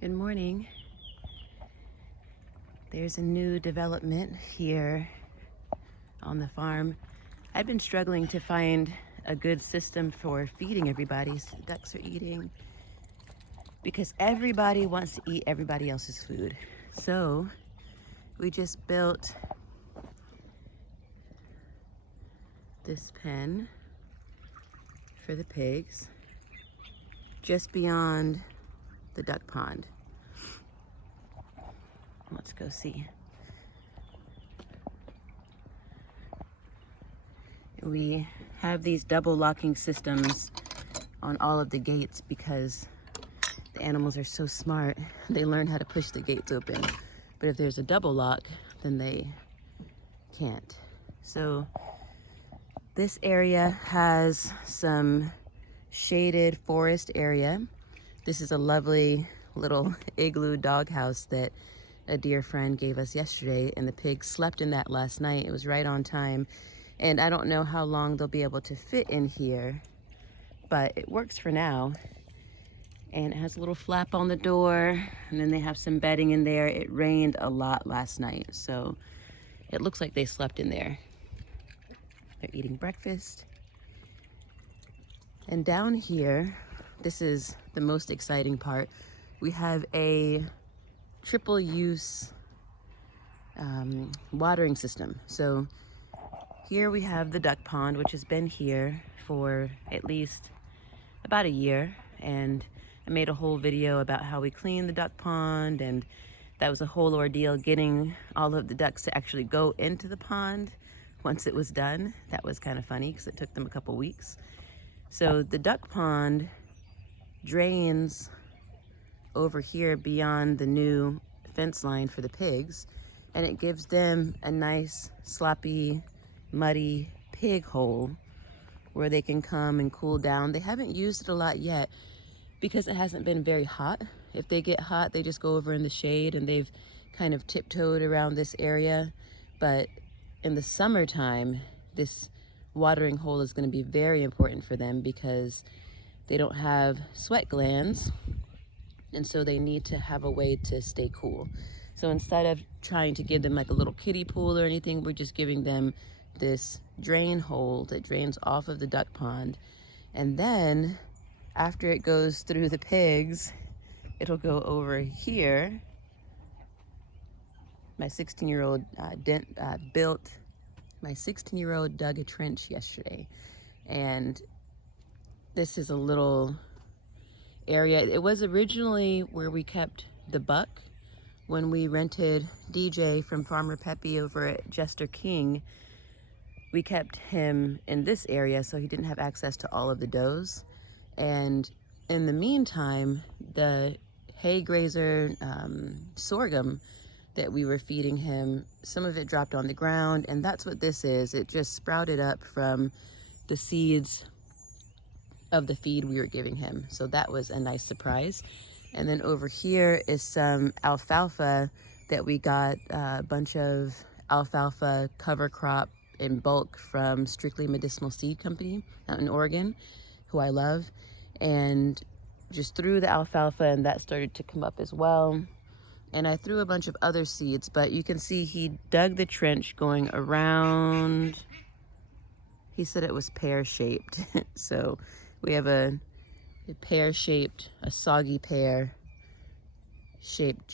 Good morning. There's a new development here on the farm. I've been struggling to find a good system for feeding everybody. So ducks are eating because everybody wants to eat everybody else's food. So we just built this pen for the pigs just beyond the duck pond. Let's go see. We have these double locking systems on all of the gates because the animals are so smart. They learn how to push the gates open. But if there's a double lock, then they can't. So this area has some shaded forest area. This is a lovely little igloo doghouse that a dear friend gave us yesterday, and the pigs slept in that last night. It was right on time. And I don't know how long they'll be able to fit in here, but it works for now. And it has a little flap on the door, and then they have some bedding in there. It rained a lot last night, so it looks like they slept in there. They're eating breakfast. And down here, this is the most exciting part. We have a triple use watering system. So here we have the duck pond, which has been here for at least about a year. And I made a whole video about how we clean the duck pond, and that was a whole ordeal getting all of the ducks to actually go into the pond once it was done. That was kind of funny because it took them a couple weeks. So the duck pond drains over here beyond the new fence line for the pigs, and it gives them a nice sloppy, muddy pig hole where they can come and cool down. They haven't used it a lot yet because it hasn't been very hot. If they get hot, they just go over in the shade, and they've kind of tiptoed around this area. But in the summertime, this watering hole is going to be very important for them because they don't have sweat glands, and so they need to have a way to stay cool. So instead of trying to give them like a little kiddie pool or anything, we're just giving them this drain hole that drains off of the duck pond. And then after it goes through the pigs, it'll go over here. My 16-year-old my 16-year-old dug a trench yesterday, and this is a little area. It was originally where we kept the buck. When we rented DJ from Farmer Peppy over at Jester King, we kept him in this area so he didn't have access to all of the does. And in the meantime, the hay grazer sorghum that we were feeding him, some of it dropped on the ground, and that's what this is. It just sprouted up from the seeds of the feed we were giving him. So that was a nice surprise. And then over here is some alfalfa that we got, a bunch of alfalfa cover crop in bulk from Strictly Medicinal Seed Company out in Oregon, who I love. And just threw the alfalfa, and that started to come up as well. And I threw a bunch of other seeds, but you can see he dug the trench going around. He said it was pear-shaped. So we have a pear-shaped, a soggy pear-shaped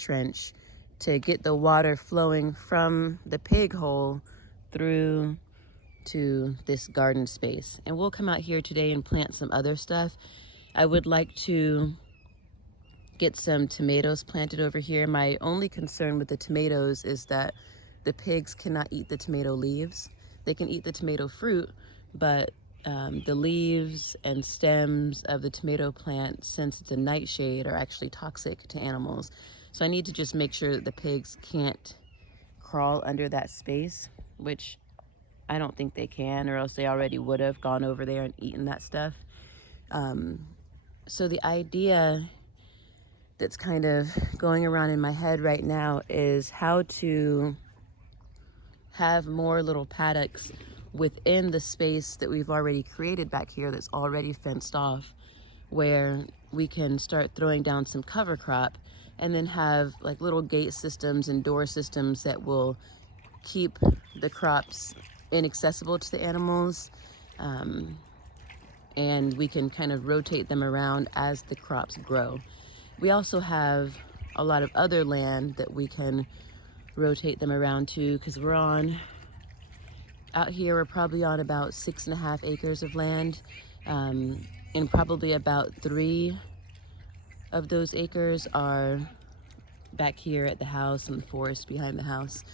trench to get the water flowing from the pig hole through to this garden space. And we'll come out here today and plant some other stuff. I would like to get some tomatoes planted over here. My only concern with the tomatoes is that the pigs cannot eat the tomato leaves. They can eat the tomato fruit, but the leaves and stems of the tomato plant, since it's a nightshade, are actually toxic to animals. So I need to just make sure that the pigs can't crawl under that space, which I don't think they can, or else they already would have gone over there and eaten that stuff. So the idea that's kind of going around in my head right now is how to have more little paddocks within the space that we've already created back here that's already fenced off, where we can start throwing down some cover crop and then have like little gate systems and door systems that will keep the crops inaccessible to the animals. And we can kind of rotate them around as the crops grow. We also have a lot of other land that we can rotate them around to, because out here we're probably on about 6.5 acres of land, and probably about 3 of those acres are back here at the house in the forest behind the house.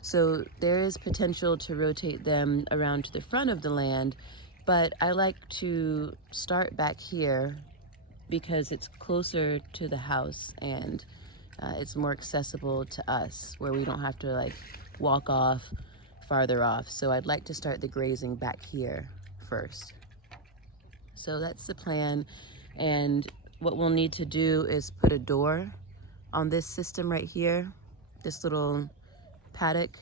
So there is potential to rotate them around to the front of the land, but I like to start back here because it's closer to the house and it's more accessible to us, where we don't have to like walk farther off. So I'd like to start the grazing back here first. So that's the plan. And what we'll need to do is put a door on this system right here, this little paddock,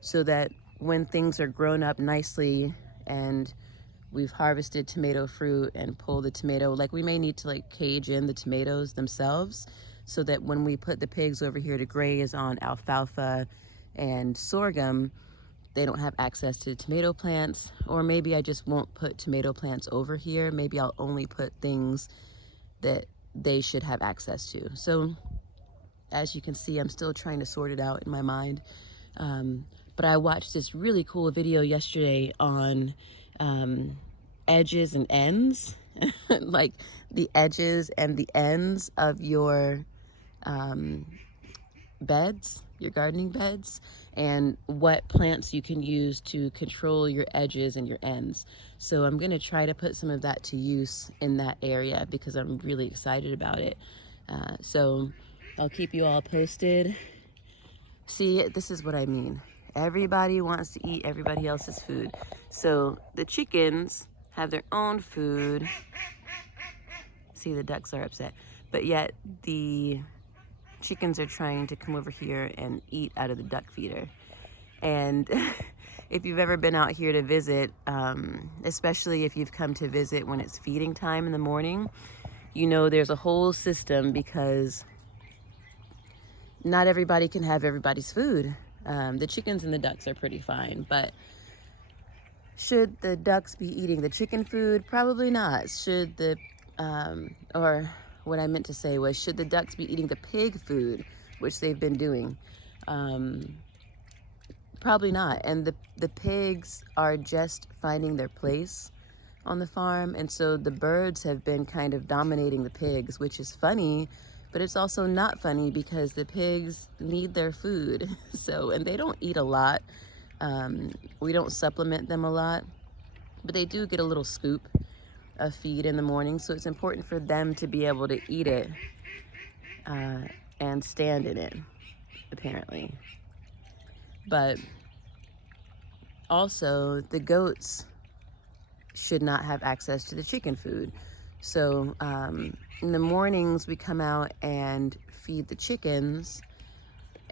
so that when things are grown up nicely and we've harvested tomato fruit and pull the tomato, like we may need to like cage in the tomatoes themselves, so that when we put the pigs over here to graze on alfalfa and sorghum, they don't have access to tomato plants. Or maybe I just won't put tomato plants over here. Maybe I'll only put things that they should have access to. So as you can see, I'm still trying to sort it out in my mind. But I watched this really cool video yesterday on edges and ends, like the edges and the ends of your beds, your gardening beds, and what plants you can use to control your edges and your ends. So I'm gonna try to put some of that to use in that area because I'm really excited about it. So I'll keep you all posted. See, this is what I mean. Everybody wants to eat everybody else's food. So the chickens have their own food. See, the ducks are upset. But yet the chickens are trying to come over here and eat out of the duck feeder. And if you've ever been out here to visit, especially if you've come to visit when it's feeding time in the morning, you know there's a whole system, because not everybody can have everybody's food. The chickens and the ducks are pretty fine, but should the ducks be eating the chicken food? Probably not. Should the, or what I meant to say was, should the ducks be eating the pig food, which they've been doing? Probably not. And the pigs are just finding their place on the farm, and so the birds have been kind of dominating the pigs, which is funny, but it's also not funny because the pigs need their food. So, and they don't eat a lot. We don't supplement them a lot, but they do get a little scoop of feed in the morning. So it's important for them to be able to eat it and stand in it, apparently. But also the goats should not have access to the chicken food. So in the mornings we come out and feed the chickens,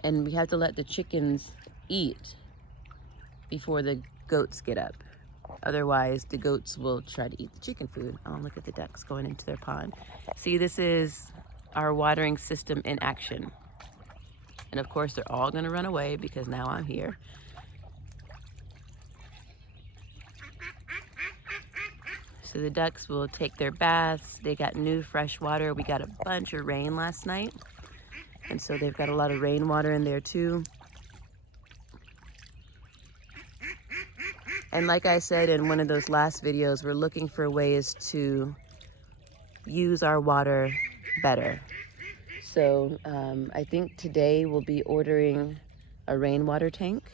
and we have to let the chickens eat before the goats get up. Otherwise the goats will try to eat the chicken food. Oh, look at the ducks going into their pond. See, this is our watering system in action. And of course they're all gonna run away because now I'm here. So the ducks will take their baths. They got new fresh water. We got a bunch of rain last night, and so they've got a lot of rainwater in there too. And like I said in one of those last videos, we're looking for ways to use our water better. So I think today we'll be ordering a rainwater tank.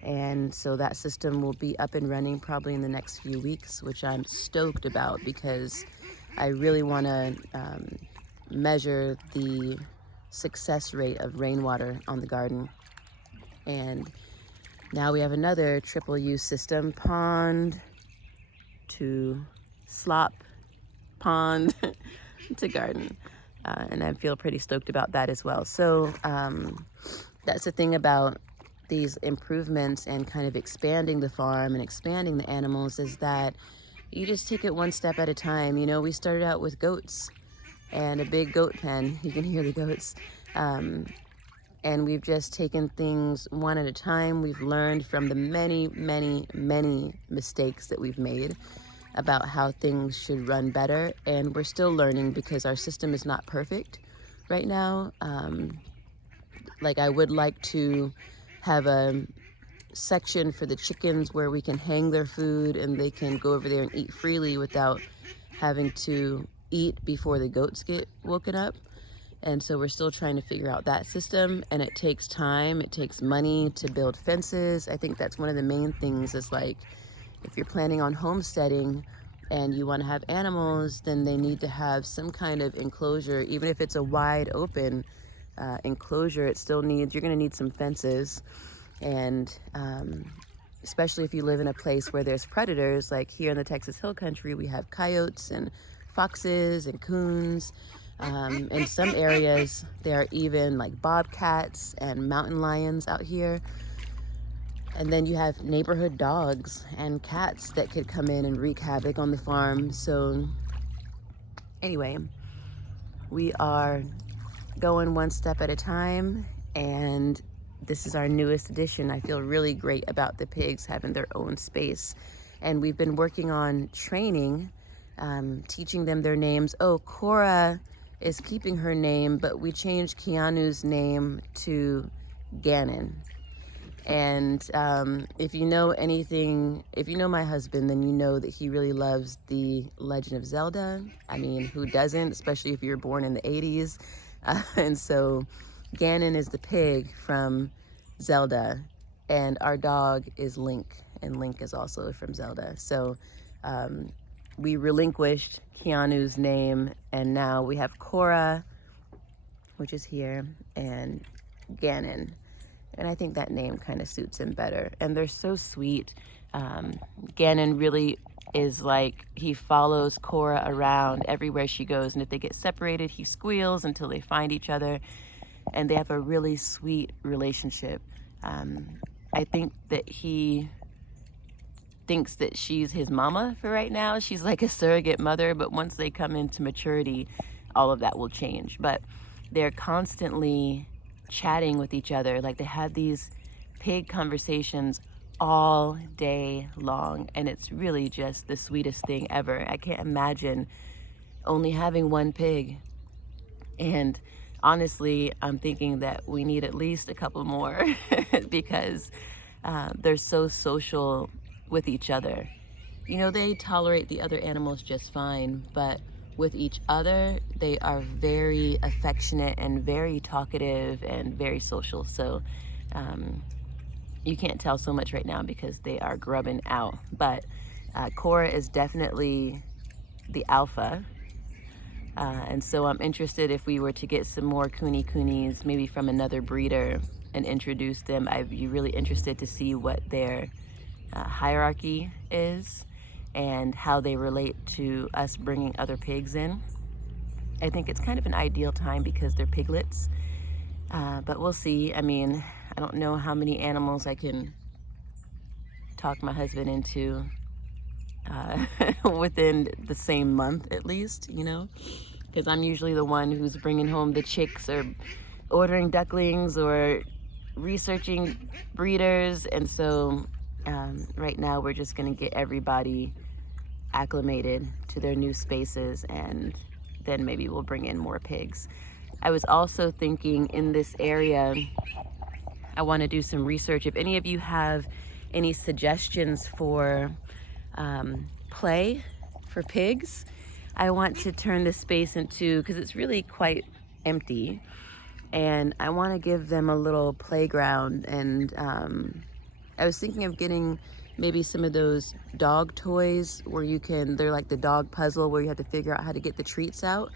And so that system will be up and running probably in the next few weeks, which I'm stoked about because I really want to measure the success rate of rainwater on the garden. And now we have another triple use system, pond to slop, pond to garden. And I feel pretty stoked about that as well. So that's the thing about these improvements and kind of expanding the farm and expanding the animals, is that you just take it one step at a time. You know, we started out with goats and a big goat pen. You can hear the goats. And we've just taken things one at a time. We've learned from the many, many, many mistakes that we've made about how things should run better. And we're still learning because our system is not perfect right now. Like, I would like to have a section for the chickens where we can hang their food and they can go over there and eat freely without having to eat before the goats get woken up. And so we're still trying to figure out that system, and it takes time, it takes money to build fences. I think that's one of the main things is, like, if you're planning on homesteading and you want to have animals, then they need to have some kind of enclosure. Even if it's a wide open enclosure, it still needs, you're going to need some fences. And especially if you live in a place where there's predators, like here in the Texas Hill Country, we have coyotes and foxes and coons. In some areas, there are even like bobcats and mountain lions out here. And then you have neighborhood dogs and cats that could come in and wreak havoc on the farm. So anyway, we are going one step at a time, and this is our newest addition. I feel really great about the pigs having their own space. And we've been working on training, teaching them their names. Oh, Cora is keeping her name, but we changed Keanu's name to Ganon. And if you know anything, if you know my husband, then you know that he really loves the Legend of Zelda. I mean, who doesn't, especially if you're born in the 80s. And so Ganon is the pig from Zelda, and our dog is Link, and Link is also from Zelda. So we relinquished Keanu's name, and now we have Cora, which is here, and Ganon. And I think that name kind of suits him better. And they're so sweet. Ganon really is like, he follows Cora around everywhere she goes. And if they get separated, he squeals until they find each other. And they have a really sweet relationship. I think that he thinks that she's his mama for right now. She's like a surrogate mother, but once they come into maturity, all of that will change. But they're constantly chatting with each other. Like, they have these pig conversations all day long, and it's really just the sweetest thing ever. I can't imagine only having one pig. And honestly, I'm thinking that we need at least a couple more because they're so social with each other. You know, they tolerate the other animals just fine, but with each other, they are very affectionate and very talkative and very social. So you can't tell so much right now because they are grubbing out. But Cora is definitely the alpha. And so I'm interested if we were to get some more Kune Kunes, maybe from another breeder, and introduce them. I'd be really interested to see what their hierarchy is and how they relate to us bringing other pigs in. I think it's kind of an ideal time because they're piglets, but we'll see. I mean, I don't know how many animals I can talk my husband into within the same month at least, you know, because I'm usually the one who's bringing home the chicks or ordering ducklings or researching breeders. And so right now we're just going to get everybody acclimated to their new spaces, and then maybe we'll bring in more pigs. I was also thinking in this area, I want to do some research. If any of you have any suggestions for play for pigs, I want to turn this space into, because it's really quite empty, and I want to give them a little playground. And I was thinking of getting maybe some of those dog toys where you can, they're like the dog puzzle where you have to figure out how to get the treats out.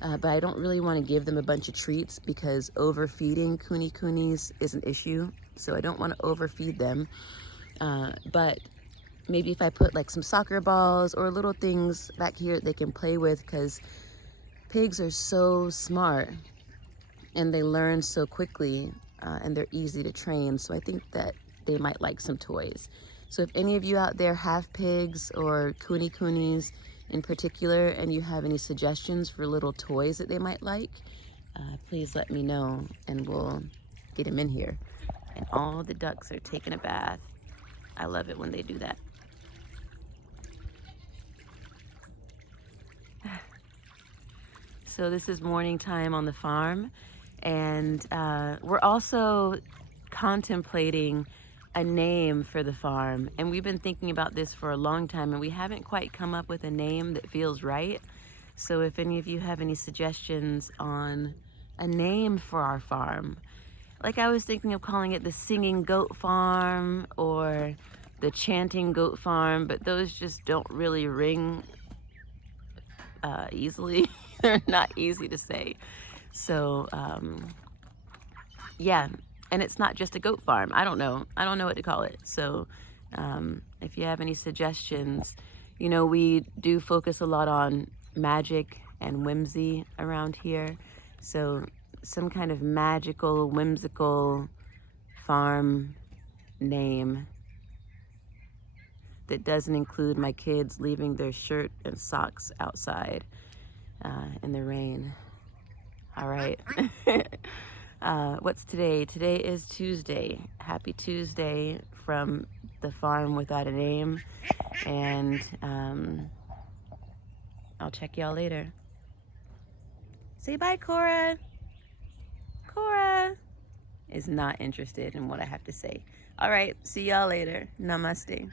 But I don't really want to give them a bunch of treats because overfeeding Kune Kunes is an issue. So I don't want to overfeed them. But maybe if I put like some soccer balls or little things back here they can play with, because pigs are so smart and they learn so quickly, and they're easy to train. So I think that they might like some toys. So if any of you out there have pigs or Kune Kunes in particular, and you have any suggestions for little toys that they might like, please let me know and we'll get them in here. And all the ducks are taking a bath. I love it when they do that. So this is morning time on the farm, and we're also contemplating a name for the farm. And we've been thinking about this for a long time, and we haven't quite come up with a name that feels right. So if any of you have any suggestions on a name for our farm, like I was thinking of calling it the Singing Goat Farm or the Chanting Goat Farm, but those just don't really ring easily. They're not easy to say. So yeah, and it's not just a goat farm. I don't know what to call it. So if you have any suggestions, you know, we do focus a lot on magic and whimsy around here. So some kind of magical, whimsical farm name that doesn't include my kids leaving their shirt and socks outside in the rain. All right. What's today? Today is Tuesday. Happy Tuesday from the farm without a name. And I'll check y'all later. Say bye, Cora. Cora is not interested in what I have to say. All right, see y'all later. Namaste.